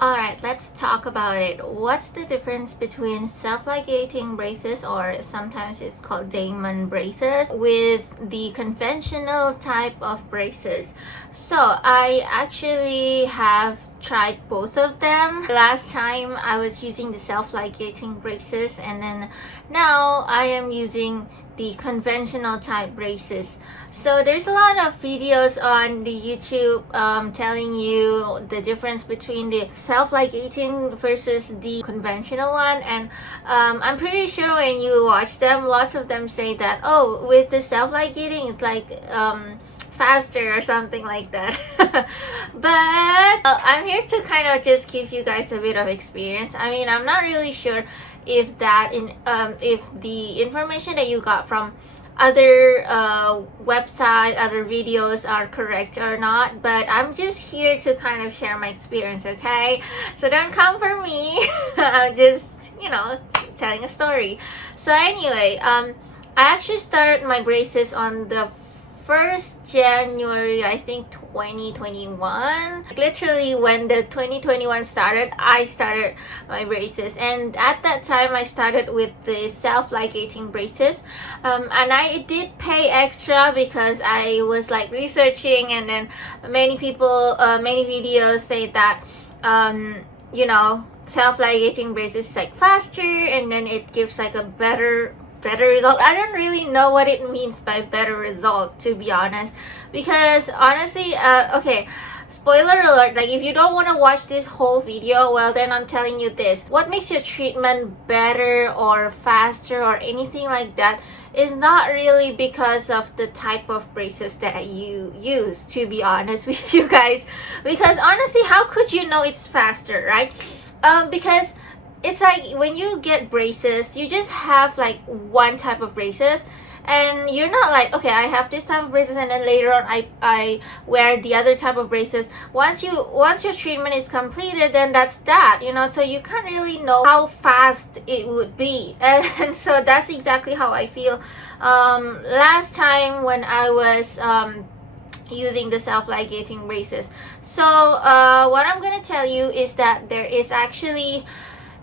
Alright, let's talk about it. What's the difference between self-ligating braces, or sometimes it's called Damon braces, with the conventional type of braces? So I actually have tried both of them. Last time I was using the self-ligating braces, and then now I am using the conventional type braces. So there's a lot of videos on the YouTube telling you the difference between the self-ligating versus the conventional one, and I'm pretty sure when you watch them, lots of them say that, oh, with the self-ligating it's like faster or something like that. But I'm here to kind of just give you guys a bit of experience. I mean, I'm not really sure if if the information that you got from other website, other videos are correct or not, but I'm just here to kind of share my experience, okay? So don't come for me. I'm just, telling a story. So anyway, I actually started my braces on the 1st January, I think 2021. Literally when the 2021 started, I started my braces, and at that time I started with the self-ligating braces, and I did pay extra because I was like researching, and then many people, many videos say that self-ligating braces is like faster, and then it gives like a better result. I don't really know what it means by better result, to be honest, because honestly, okay, spoiler alert, like if you don't want to watch this whole video, well then I'm telling you this: what makes your treatment better or faster or anything like that is not really because of the type of braces that you use, to be honest with you guys, because honestly, how could you know it's faster, right? Because it's like when you get braces, you just have like one type of braces, and you're not like, okay, I have this type of braces, and then later on I wear the other type of braces. Once your treatment is completed, then that's that, so you can't really know how fast it would be. And so that's exactly how I feel last time when I was using the self-ligating braces. So what I'm gonna tell you is that there is actually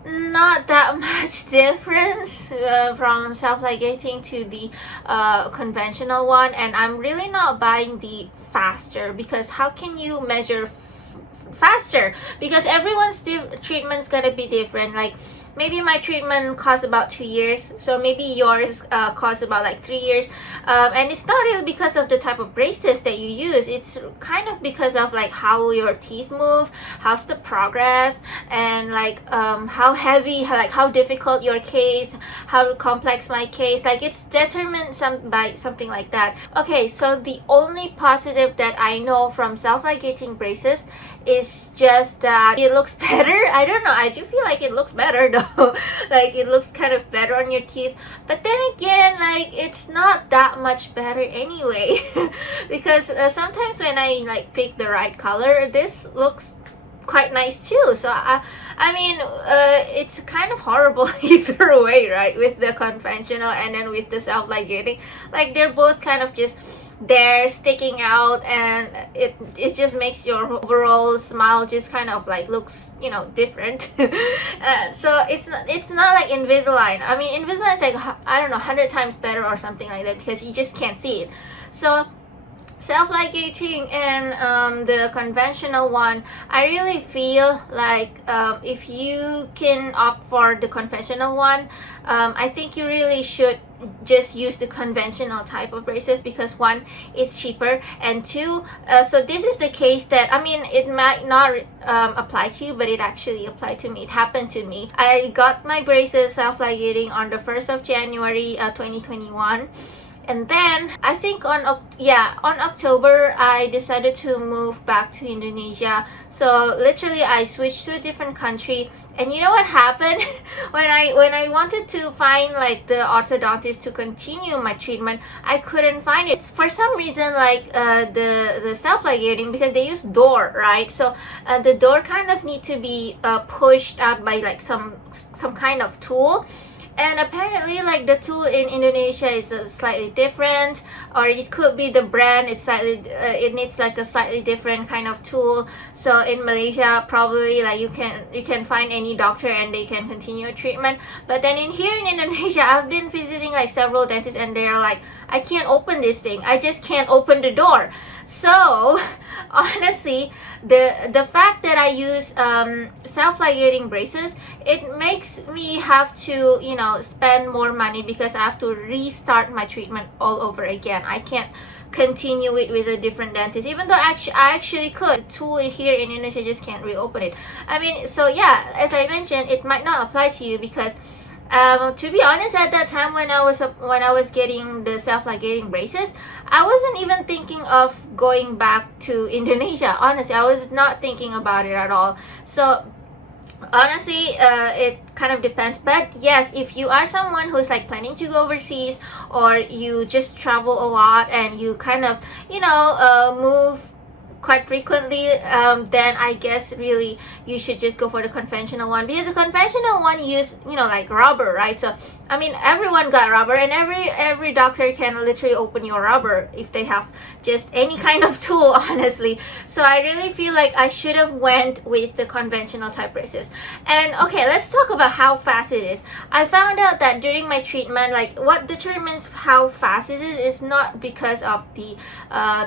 not that much difference from self-ligating to the conventional one, and I'm really not buying the faster, because how can you measure faster? Because everyone's treatment is gonna be different. Like maybe my treatment costs about 2 years, so maybe yours costs about like 3 years, and it's not really because of the type of braces that you use. It's kind of because of like how your teeth move, how's the progress, and like how heavy, how difficult your case, how complex my case, like it's determined by something like that. Okay, so the only positive that I know from self-ligating braces is just that it looks better. I don't know, I do feel like it looks better though. Like it looks kind of better on your teeth, but then again, like it's not that much better anyway. Because sometimes when I like pick the right color, this looks quite nice too. So I mean, it's kind of horrible either way, right? With the conventional and then with the self-ligating, like they're both kind of just they're sticking out, and it just makes your overall smile just kind of like looks different. So it's not like Invisalign. I mean, Invisalign is like, I don't know, 100 times better or something like that, because you just can't see it. So self-ligating and the conventional one, I really feel like if you can opt for the conventional one, I think you really should just use the conventional type of braces, because one, it's cheaper, and two, so this is the case that, I mean, it might not apply to you, but it actually applied to me. It happened to me. I got my braces self-ligating on the 1st of January 2021. And then I think on October I decided to move back to Indonesia. So literally I switched to a different country, and you know what happened? when I wanted to find like the orthodontist to continue my treatment, I couldn't find it. For some reason, like the self-ligating, because they use door, right? So the door kind of need to be pushed out by like some kind of tool. And apparently like the tool in Indonesia is slightly different, or it could be the brand, it's slightly it needs like a slightly different kind of tool. So in Malaysia probably like you can find any doctor and they can continue your treatment. But then in here in Indonesia, I've been visiting like several dentists and they're like, I can't open this thing, I just can't open the door. So honestly, the fact that I use self-ligating braces, it makes me have to, you know, spend more money because I have to restart my treatment all over again. I can't continue it with a different dentist, even though I actually could. The tool here in Indonesia just can't reopen it. I mean, so yeah, as I mentioned, it might not apply to you because to be honest, at that time when I was getting the self-ligating braces, I wasn't even thinking of going back to Indonesia. Honestly, I was not thinking about it at all. So honestly, it kind of depends. But yes, if you are someone who's like planning to go overseas, or you just travel a lot and you kind of, you know, move quite frequently, then I guess really you should just go for the conventional one, because the conventional one use, you know, like rubber, right? So I mean, everyone got rubber, and every doctor can literally open your rubber if they have just any kind of tool, honestly. So I really feel like I should have went with the conventional type braces. And okay, let's talk about how fast it is. I found out that during my treatment, like what determines how fast it is not because of the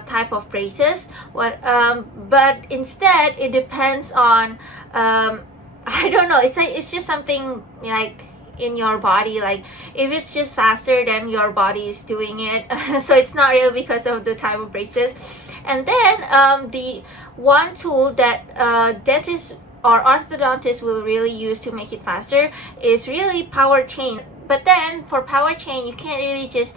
type of braces, but instead it depends on I don't know, it's like, it's just something like in your body. Like if it's just faster, then your body is doing it. So it's not really because of the type of braces. And then the one tool that dentists or orthodontists will really use to make it faster is really power chain. But then for power chain, you can't really just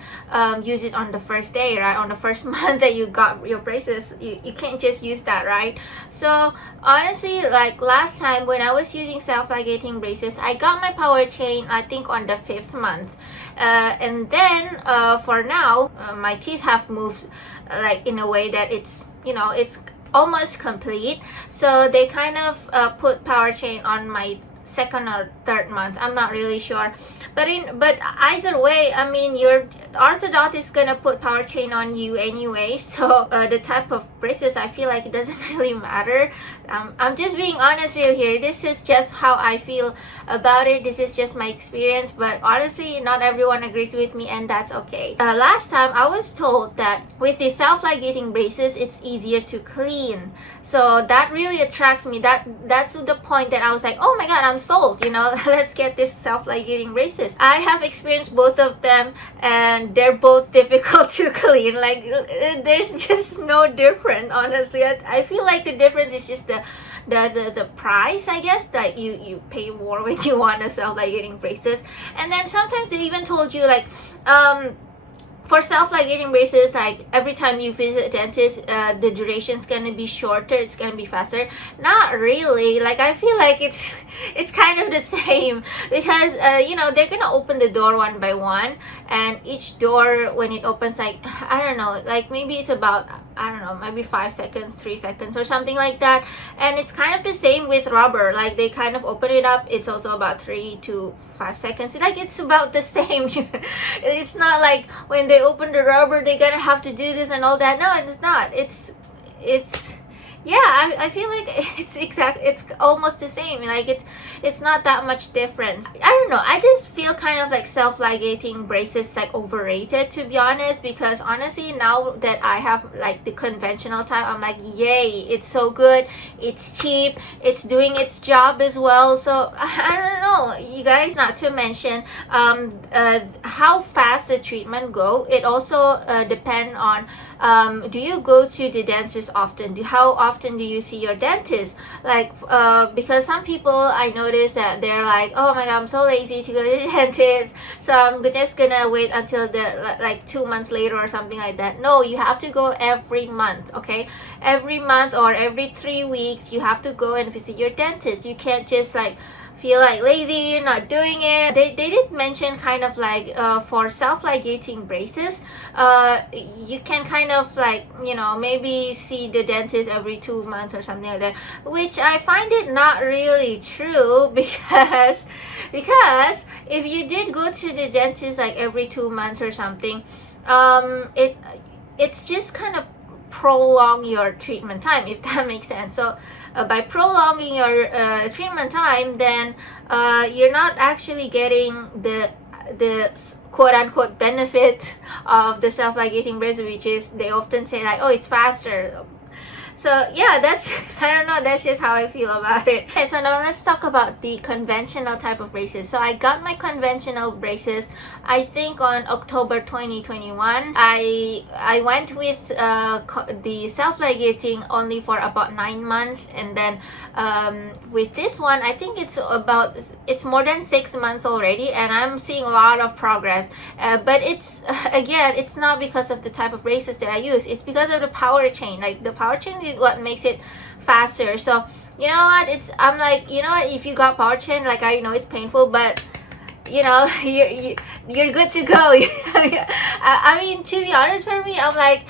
use it on the first day, right? On the first month that you got your braces, you can't just use that, right? So honestly, like last time when I was using self-ligating braces, I got my power chain I think on the 5th month. And then for now, my teeth have moved like in a way that it's, you know, it's almost complete. So they kind of put power chain on my 2nd or 3rd month. I'm not really sure, but either way, I mean, your orthodontist is gonna put power chain on you anyway. So the type of braces, I feel like it doesn't really matter. I'm just being honest real here. This is just how I feel about it. This is just my experience, but honestly, not everyone agrees with me, and that's okay. Last time I was told that with the self-ligating braces, it's easier to clean. So that really attracts me. That's the point that I was like, oh my god, I'm sold, you know. Let's get this self-ligating braces. I have experienced both of them, and they're both difficult to clean. Like there's just no difference, honestly. I feel like the difference is just the price, I guess, that you pay more when you want a self-ligating braces. And then sometimes they even told you like for self-ligating braces, like every time you visit a dentist, the duration's gonna be shorter, it's gonna be faster. Not really. Like I feel like it's kind of the same, because you know, they're gonna open the door one by one, and each door when it opens, like I don't know, like maybe it's about, I don't know, maybe 5 seconds, 3 seconds or something like that. And it's kind of the same with rubber. Like they kind of open it up, it's also about 3 to 5 seconds. Like it's about the same. It's not like when they open the rubber they're gonna have to do this and all that. No, it's not. It's yeah, I feel like it's almost the same. Like it's not that much difference. I don't know, I just feel kind of like self-ligating braces like overrated, to be honest, because honestly now that I have like the conventional type, I'm like, yay, it's so good, it's cheap, it's doing its job as well. So I don't know, you guys, not to mention how fast the treatment go. It also depend on do you go to the dentist often? How often do you see your dentist? Like because some people, I notice that they're like, oh my god, I'm so lazy to go to the dentist, so I'm just gonna wait until the like 2 months later or something like that. No, you have to go every month, okay? every month or every 3 weeks you have to go and visit your dentist. You can't just like feel like lazy, not doing it. They did mention kind of like for self-ligating braces, you can kind of like, you know, maybe see the dentist every 2 months or something like that, which I find it not really true because if you did go to the dentist like every 2 months or something, it's just kind of prolong your treatment time, if that makes sense. So by prolonging your treatment time, then you're not actually getting the quote-unquote benefit of the self-ligating brace, which is they often say like, oh, it's faster. So yeah, that's I don't know, that's just how I feel about it. Okay, so now let's talk about the conventional type of braces. So I got my conventional braces, I think on October 2021. I went with the self-ligating only for about 9 months, and then with this one, I think it's more than 6 months already, and I'm seeing a lot of progress. But it's again, it's not because of the type of braces that I use. It's because of the power chain. Like the power chain is what makes it faster. So you know what, I'm like, you know what, if you got power chain, like I know it's painful, but you know, you're good to go. I mean, to be honest, for me, I'm like,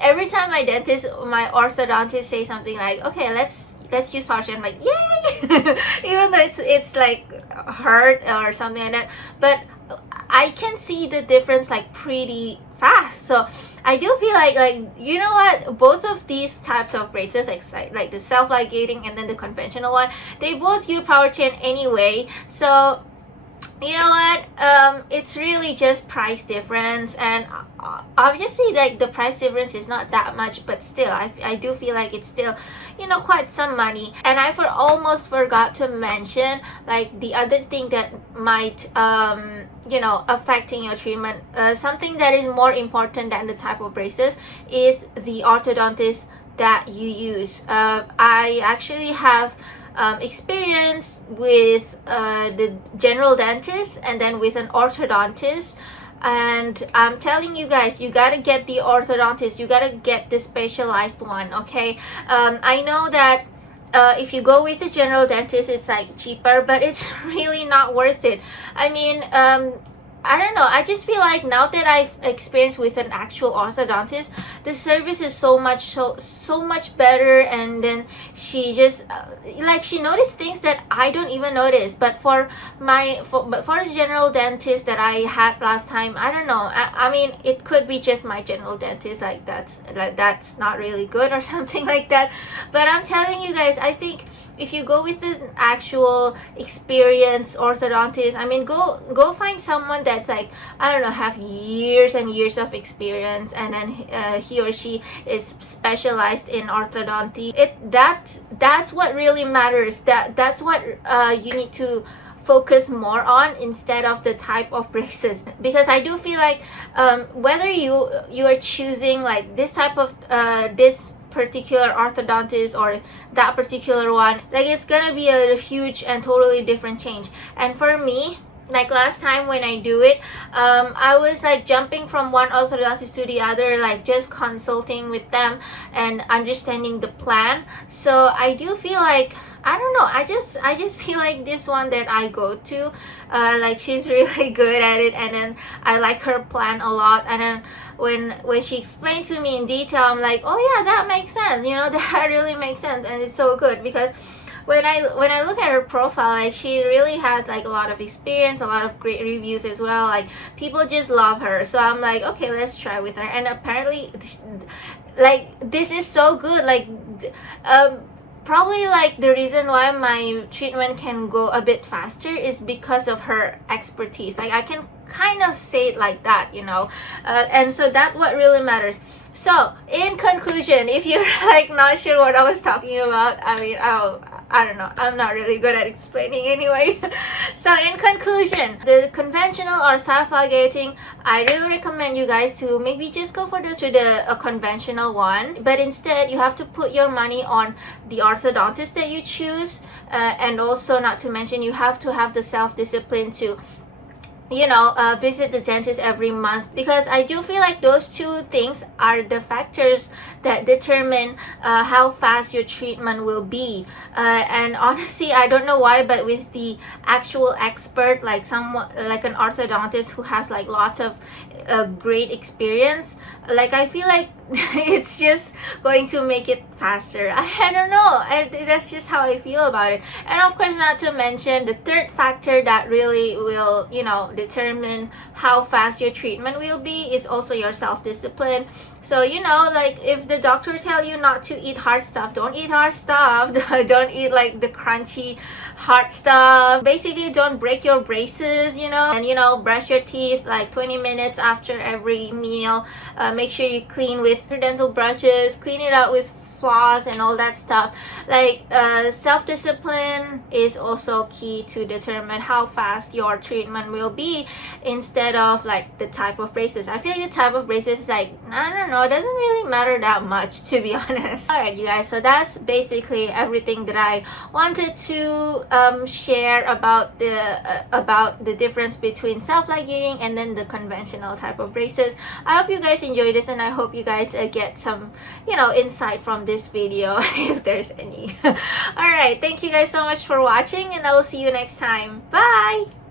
every time my orthodontist say something like, okay, let's use power chain, I'm like, yay. Even though it's like hurt or something like that, but I can see the difference like pretty fast. So I do feel like you know what, both of these types of braces, like the self-ligating and then the conventional one, they both use power chain anyway. So you know what, it's really just price difference, and obviously like the price difference is not that much, but still I do feel like it's still, you know, quite some money. And I almost forgot to mention like the other thing that might you know, affecting your treatment, something that is more important than the type of braces is the orthodontist that you use. I actually have experience with the general dentist and then with an orthodontist, and I'm telling you guys, you gotta get the orthodontist, you gotta get the specialized one. Okay, I know that if you go with the general dentist, it's like cheaper, but it's really not worth it. I mean, I don't know, I just feel like now that I've experienced with an actual orthodontist, the service is so much better. And then she just like, she noticed things that I don't even notice. But for the general dentist that I had last time, I don't know, I mean, it could be just my general dentist, like that's not really good or something like that. But I'm telling you guys, I think if you go with an actual experienced orthodontist, I mean, go find someone that's like, I don't know, have years and years of experience, and then he or she is specialized in orthodonty. That's what really matters. That's what you need to focus more on instead of the type of braces. Because I do feel like whether you are choosing like this type of this particular orthodontist or that particular one, like it's gonna be a huge and totally different change. And for me, like last time when I do it, I was like jumping from one orthodontist to the other, like just consulting with them and understanding the plan. So I do feel like, I don't know, I just feel like this one that I go to, like she's really good at it, and then I like her plan a lot. And then when she explained to me in detail, I'm like, oh yeah, that makes sense, you know, that really makes sense. And it's so good because when I look at her profile, like she really has like a lot of experience, a lot of great reviews as well, like people just love her. So I'm like, okay, let's try with her. And apparently like this is so good, like probably like the reason why my treatment can go a bit faster is because of her expertise. Like I can kind of say it like that, you know, and so that's what really matters. So in conclusion, if you're like not sure what I was talking about, I mean, I don't know, I'm not really good at explaining anyway. So in conclusion, the conventional or self-ligating, I really recommend you guys to maybe just go for a conventional one, but instead you have to put your money on the orthodontist that you choose, and also not to mention you have to have the self-discipline to, visit the dentist every month, because I do feel like those two things are the factors that determine how fast your treatment will be. And honestly, I don't know why, but with the actual expert, like someone like an orthodontist who has like lots of great experience, like I feel like it's just going to make it faster. I don't know. That's just how I feel about it. And of course, not to mention the third factor that really will, determine how fast your treatment will be is also your self-discipline. So, like if the doctor tell you not to eat hard stuff, don't eat hard stuff. Don't eat like the crunchy hard stuff. Basically, don't break your braces, and brush your teeth like 20 minutes after every meal. Make sure you clean with your dental brushes, clean it out with floss and all that stuff. Like self-discipline is also key to determine how fast your treatment will be, instead of like the type of braces. I feel like the type of braces is like, I don't know, it doesn't really matter that much, to be honest. Alright, you guys, so that's basically everything that I wanted to share about the difference between self-ligating and then the conventional type of braces. I hope you guys enjoyed this, and I hope you guys get some insight from this video if there's any. Alright, thank you guys so much for watching, and I will see you next time. Bye!